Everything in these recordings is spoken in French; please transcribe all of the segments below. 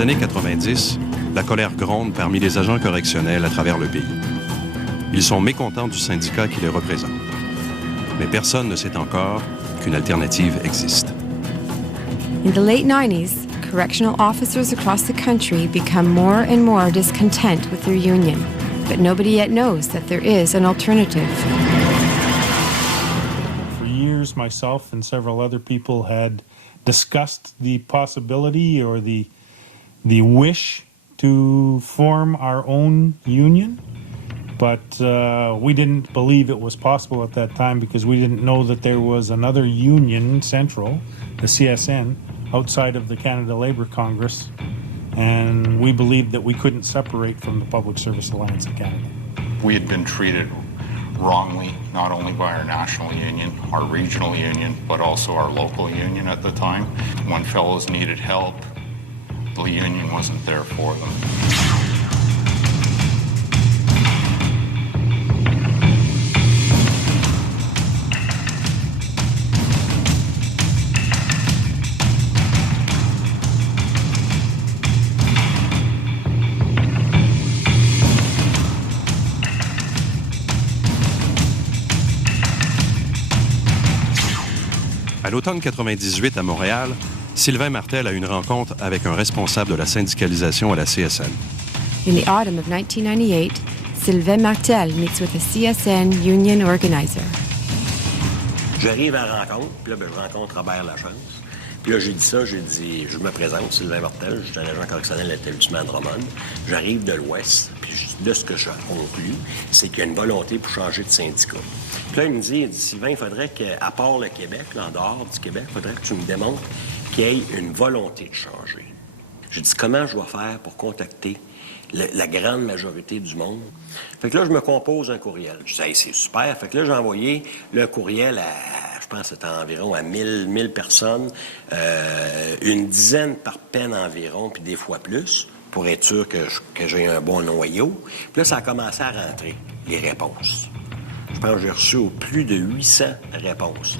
les années 90, la colère gronde parmi les agents correctionnels à travers le pays. Ils sont mécontents du syndicat qui les représente. Mais personne ne sait encore qu'une alternative existe. In the late 90s, correctional officers across the country become more and more discontent with their union, but nobody yet knows that there is an alternative. For years, myself and several other people had discussed the possibility or the wish to form our own union, but we didn't believe it was possible at that time because we didn't know that there was another union, Central, the CSN, outside of the Canada Labour Congress, and we believed that we couldn't separate from the Public Service Alliance of Canada. We had been treated wrongly, not only by our national union, our regional union, but also our local union at the time. When fellows needed help, the union wasn't there for them. À l'automne 98, à Montréal, Sylvain Martel a une rencontre avec un responsable de la syndicalisation à la CSN. In the autumn of 1998, Sylvain Martel meets with a CSN union organizer. J'arrive à la rencontre, puis là, je rencontre Robert Lachance. Puis là, j'ai dit ça, je me présente, Sylvain Martel, je suis un agent correctionnel de l'établissement de Drummond. J'arrive de l'Ouest, puis de ce que j'ai conclu, c'est qu'il y a une volonté pour changer de syndicat. Puis là, il me dit, Sylvain, il faudrait qu'à part le Québec, là, en dehors du Québec, il faudrait que tu me démontres qu'il y ait une volonté de changer. J'ai dit, comment je dois faire pour contacter la grande majorité du monde? Fait que là, je me compose un courriel. Je dis, hey, c'est super. Fait que là, j'ai envoyé le courriel à, je pense que c'était environ à 1000 personnes, une dizaine par peine environ, puis des fois plus, pour être sûr que j'ai un bon noyau. Puis là, ça a commencé à rentrer, les réponses. Je pense que j'ai reçu au plus de 800 réponses.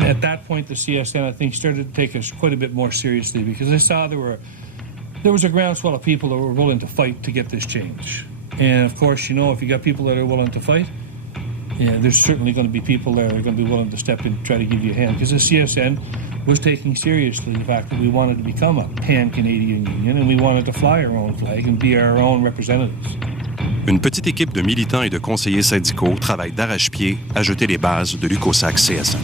At that point, the CSN, I think, started to take us quite a bit more seriously because they saw there was a groundswell of people that were willing to fight to get this change. And of course, you know, if you got people that are willing to fight, yeah, there's certainly going to be people there that are going to be willing to step in and try to give you a hand. Because the CSN was taking seriously the fact that we wanted to become a pan-Canadian union and we wanted to fly our own flag and be our own representatives. Une petite équipe de militants et de conseillers syndicaux travaille d'arrache-pied à jeter les bases de l'UCOSAC-CSN.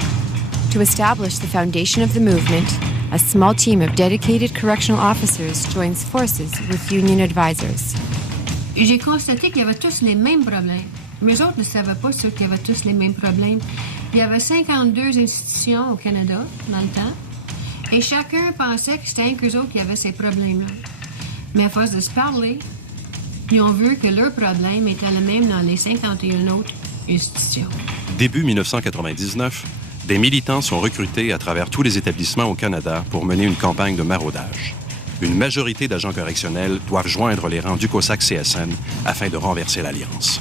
To establish the foundation of the movement, a small team of dedicated correctional officers joins forces with union advisors. Et j'ai constaté qu'il y avait tous les mêmes problèmes. Mais eux autres ne savaient pas ceux qui avaient tous les mêmes problèmes. Il y avait 52 institutions au Canada dans le temps. Et chacun pensait que c'était un qu'eux autres qui avaient ces problèmes-là. Mais à force de se parler, ils ont vu que leurs problèmes étaient les mêmes dans les 51 autres institutions. Début 1999, des militants sont recrutés à travers tous les établissements au Canada pour mener une campagne de maraudage. Une majorité d'agents correctionnels doivent joindre les rangs du COSAC-CSN afin de renverser l'alliance.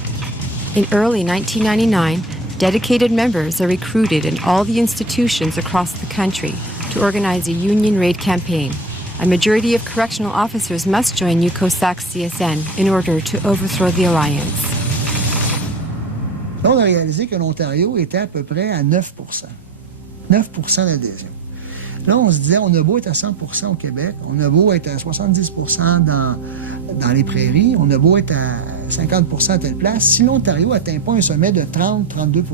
In early 1999, dedicated members are recruited in all the institutions across the country to organize a union raid campaign. A majority of correctional officers must join UCOSAC-CSN in order to overthrow the alliance. Là, on a réalisé que l'Ontario était à peu près à 9 9 d'adhésion. Là, on se disait, on a beau être à 100 au Québec, on a beau être à 70 dans les prairies, on a beau être à 50 à telle place. Si l'Ontario n'atteint pas un sommet de 30-32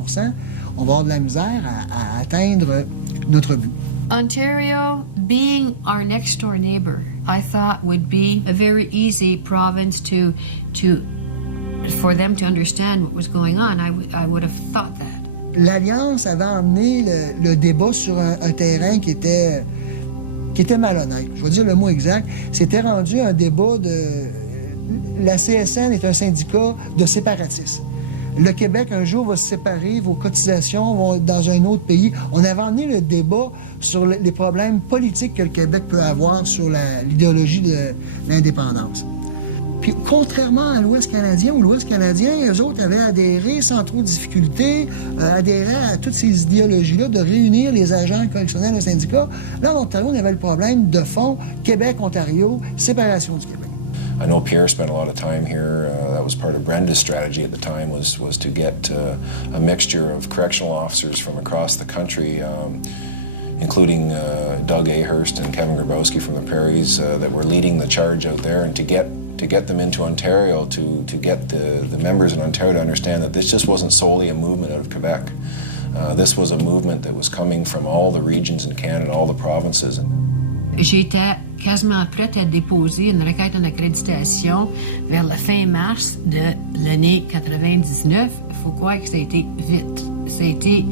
on va avoir de la misère à atteindre notre but. Ontario, being our next door neighbor, I thought would be a very easy province for them to understand what was going on. I would have thought that. L'Alliance avait emmené le débat sur un terrain qui était malhonnête. Je vais dire le mot exact. C'était rendu un débat de... La CSN est un syndicat de séparatistes. Le Québec, un jour, va se séparer, vos cotisations vont dans un autre pays. On avait emmené le débat sur les problèmes politiques que le Québec peut avoir sur l'idéologie de l'indépendance. Puis contrairement à l'Ouest canadien, où l'Ouest canadien, eux autres avaient adhéré sans trop de difficulté, adhéraient à toutes ces idéologies-là de réunir les agents correctionnels et syndicats. Là, en Ontario, on avait le problème de fond, Québec-Ontario, séparation du Québec. I know Pierre spent a lot of time here. That was part of Brenda's strategy at the time, was to get a mixture of correctional officers from across the country, including Doug Ahurst and Kevin Grabowski from the Prairies that were leading the charge out there, and to get them into Ontario, to get the members in Ontario to understand that this just wasn't solely a movement out of Quebec. This was a movement that was coming from all the regions in Canada, all the provinces. J'étais quasiment prête à déposer une requête en accréditation vers la fin mars de l'année 99. Il faut croire que ça a été vite. Ça a été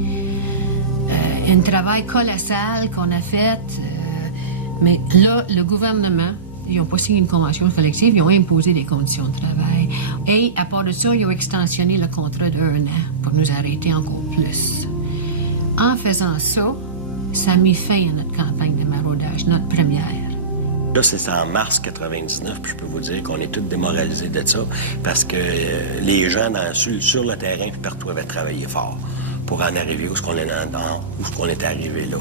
un travail colossal qu'on a fait. Mais là, le gouvernement, ils n'ont pas signé une convention collective, ils ont imposé des conditions de travail. Et à part de ça, ils ont extensionné le contrat d'1 an pour nous arrêter encore plus. En faisant ça, ça a mis fin à notre campagne de maraudage, notre première. Là, c'est en mars 99, puis je peux vous dire qu'on est tous démoralisés de ça, parce que les gens sur le terrain puis partout avaient travaillé fort pour en arriver où on est arrivé là.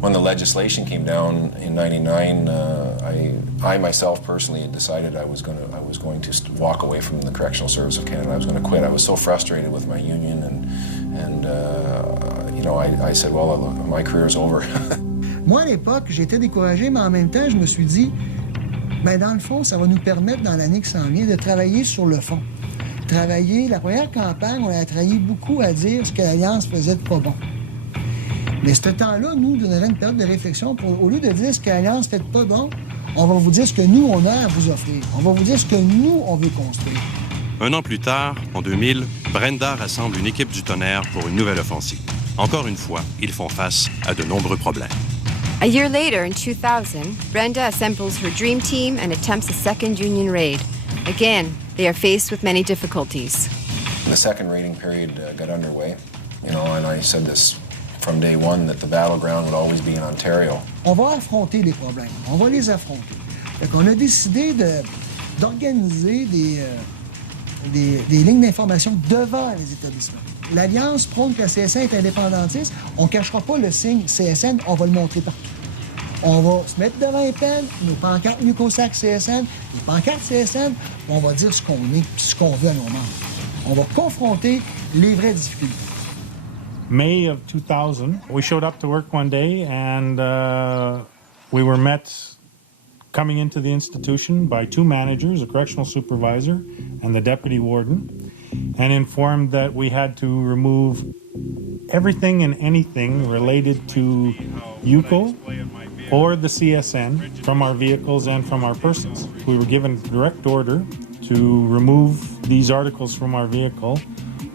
When the legislation came down in '99, I myself personally had decided I was going to walk away from the Correctional Service of Canada. I was going to quit. I was so frustrated with my union, and you know, I said, well, my career is over. Moi, à l'époque, j'étais découragé, mais en même temps, je me suis dit, ben, dans le fond, ça va nous permettre, dans l'année qui s'en vient, de travailler sur le fond. La première campagne, on a travaillé beaucoup à dire ce que l'Alliance faisait de pas bon. Mais ce temps-là, nous donnerait une période de réflexion pour, au lieu de dire ce que l'Alliance fait de pas bon, on va vous dire ce que nous, on a à vous offrir. On va vous dire ce que nous, on veut construire. Un an plus tard, en 2000, Brenda rassemble une équipe du Tonnerre pour une nouvelle offensive. Encore une fois, ils font face à de nombreux problèmes. A year later, in 2000, Brenda assembles her dream team and attempts a second union raid. Again, they are faced with many difficulties. The second raiding period got underway, you know, and I said this from day one, that the battleground would always be in Ontario. On va affronter les problèmes. On va les affronter. Fait qu'on a décidé d'organiser des lignes d'information devant les établissements. L'Alliance prône que la CSN est indépendantiste. On ne cachera pas le signe CSN, on va le montrer partout. On va se mettre devant les peines, nos pancartes Mucosac CSN, nos pancartes CSN, on va dire ce qu'on est et ce qu'on veut à nos membres. On va confronter les vraies difficultés. May of 2000, we showed up to work one day and we were met coming into the institution by two managers, a correctional supervisor and the deputy warden, and informed that we had to remove everything and anything related to UCO or the CSN from our vehicles and from our persons. We were given direct order to remove these articles from our vehicle,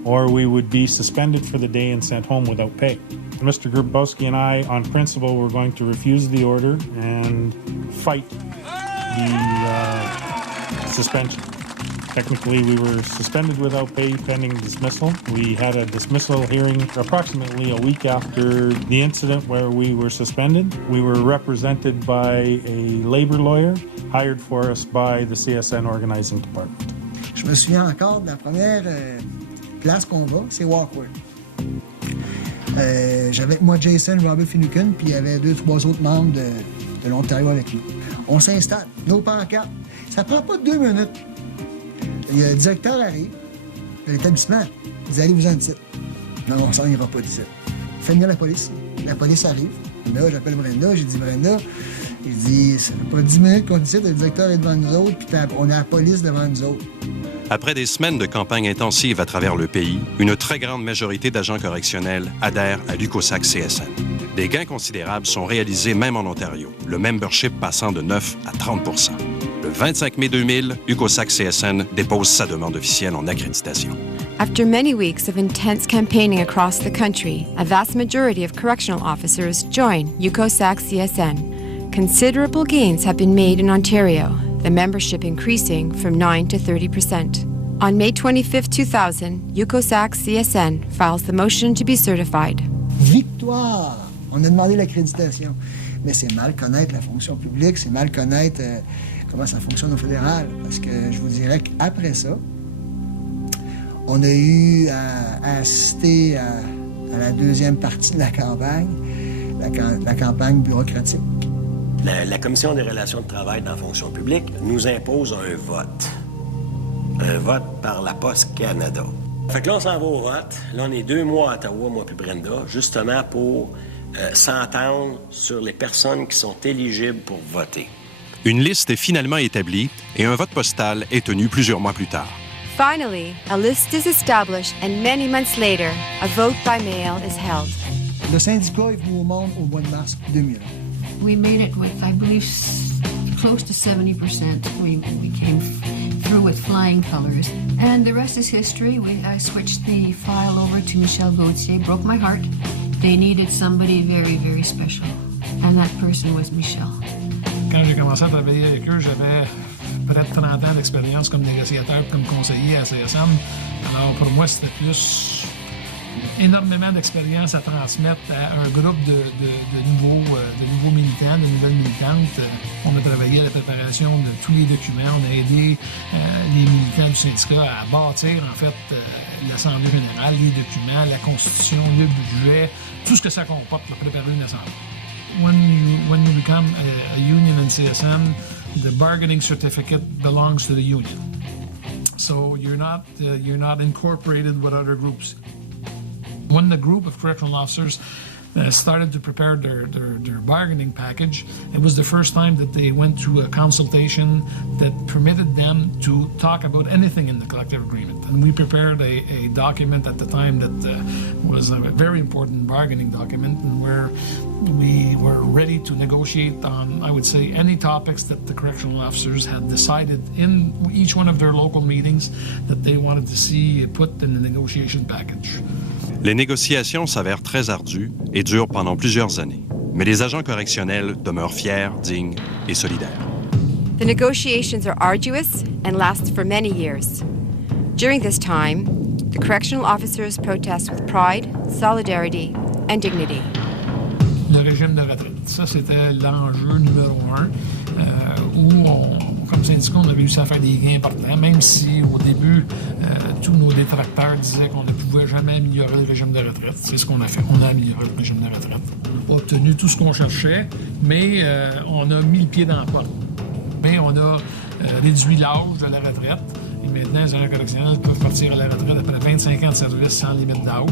or we would be suspended for the day and sent home without pay. Mr. Grabowski and I, on principle, were going to refuse the order and fight the suspension. Technically, we were suspended without pay pending dismissal. We had a dismissal hearing approximately a week after the incident where we were suspended. We were represented by a labor lawyer hired for us by the CSN organizing department. Je me souviens encore de la première place qu'on va, c'est Walkwood. J'avais avec moi Jason, Robert Finucane, puis il y avait 2-3 autres membres de l'Ontario avec nous. On s'installe, nos pancartes. Ça prend pas 2 minutes. Le directeur arrive de l'établissement. Il dit, allez-vous-en d'ici. Non, on s'en ira pas d'ici. Il fait venir la police. La police arrive. Là, j'appelle Brenda. J'ai dit, Brenda, il dit, ça fait pas 10 minutes qu'on dit, le directeur est devant nous autres, puis on a la police devant nous autres. Après des semaines de campagne intensive à travers le pays, une très grande majorité d'agents correctionnels adhèrent à l'UCOSAC CSN. Des gains considérables sont réalisés même en Ontario, le membership passant de 9 à 30 %. Le 25 mai 2000, UCOSAC CSN dépose sa demande officielle en accréditation. After many weeks of intense campaigning across the country, a vast majority of correctional officers join UCOSAC CSN. Considerable gains have been made in Ontario, the membership increasing from 9 to 30%. On May 25, 2000, UCOSAC CSN files the motion to be certified. Victoire! On a demandé l'accréditation. Mais c'est mal connaître la fonction publique, c'est mal connaître comment ça fonctionne au fédéral, parce que je vous dirais qu'après ça, on a eu à assister à la deuxième partie de la campagne, la campagne bureaucratique. La Commission des relations de travail dans la fonction publique nous impose un vote. Un vote par la Poste Canada. Fait que là, on s'en va au vote. Là, on est 2 mois à Ottawa, moi puis Brenda, justement pour s'entendre sur les personnes qui sont éligibles pour voter. Une liste est finalement établie et un vote postal est tenu plusieurs mois plus tard. Finally, a list is established and many months later, a vote by mail is held. Le syndicat est venu au monde au mois de mars 2001. We made it with, I believe, close to 70%. We came through with flying colors. And the rest is history. I switched the file over to Michel Gauthier. Broke my heart. They needed somebody very, very special. And that person was Michel. Quand j'ai commencé à travailler avec eux, j'avais près de 30 ans d'expérience comme négociateur, comme conseiller à CSM. Alors pour moi, c'était plus énormément d'expérience à transmettre à un groupe de nouveaux militants, de nouvelles militantes. On a travaillé à la préparation de tous les documents. On a aidé les militants du syndicat à bâtir, en fait, l'Assemblée générale, les documents, la Constitution, le budget, tout ce que ça comporte pour préparer une Assemblée. When you become a union in CSM, the bargaining certificate belongs to the union. So you're not incorporated with other groups. When the group of correctional officers started to prepare their bargaining package, it was the first time that they went through a consultation that permitted them to talk about anything in the collective agreement. And we prepared a document at the time that was a very important bargaining document, and where we were ready to negotiate on, I would say, any topics that the correctional officers had decided in each one of their local meetings that they wanted to see put in the negotiation package. Les négociations s'avèrent très ardues et durent pendant plusieurs années. Mais les agents correctionnels demeurent fiers, dignes et solidaires. The negotiations are arduous and last for many years. During this time, the correctional officers protest with pride, solidarity, and dignity. Le régime de retraite, ça c'était l'enjeu numéro 1, où comme syndicat, on a réussi à faire des gains importants, même si au début, tous nos détracteurs disaient qu'on ne pouvait jamais améliorer le régime de retraite. C'est ce qu'on a fait, on a amélioré le régime de retraite. On n'a pas obtenu tout ce qu'on cherchait, mais on a mis le pied dans la porte. Mais on a réduit l'âge de la retraite, et maintenant, les agents correctionnels peuvent partir à la retraite après 25 ans de service sans limite d'âge.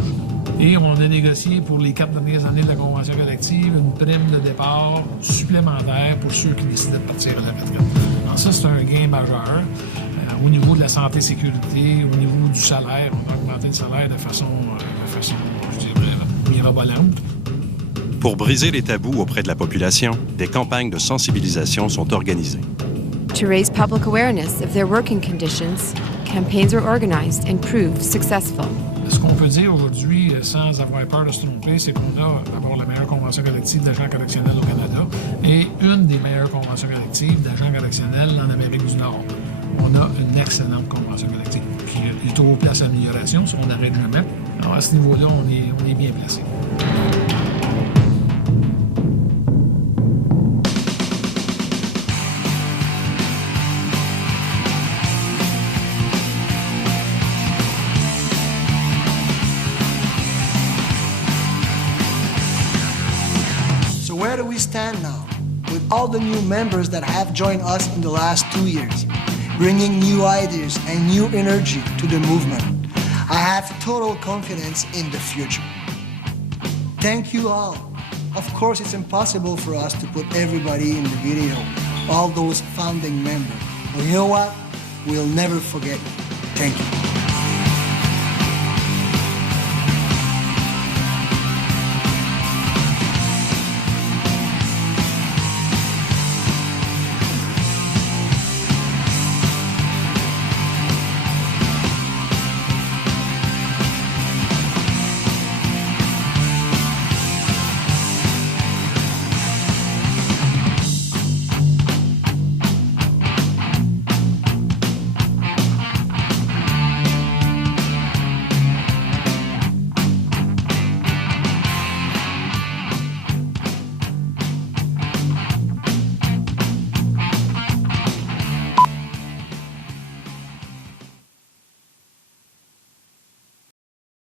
Et on a négocié pour les 4 dernières années de la convention collective une prime de départ supplémentaire pour ceux qui décidaient de partir à la retraite. Alors ça, c'est un gain majeur. Au niveau de la santé-sécurité, au niveau du salaire, on a augmenté le salaire de façon je dirais, mirobolante. Pour briser les tabous auprès de la population, des campagnes de sensibilisation sont organisées. To raise public awareness of their working conditions, campaigns are organized and proved successful. Ce qu'on peut dire aujourd'hui, sans avoir peur de se tromper, c'est qu'on a d'abord la meilleure convention collective d'agents correctionnels au Canada et une des meilleures conventions collectives d'agents correctionnels en Amérique du Nord. On a une excellente convention collective. Puis il y a toujours place à amélioration, ça on n'arrête jamais. Alors à ce niveau-là, on est bien placé. So where do we stand now? With all the new members that have joined us in the last 2 years, bringing new ideas and new energy to the movement, I have total confidence in the future. Thank you all. Of course, it's impossible for us to put everybody in the video, all those founding members. But you know what? We'll never forget you. Thank you.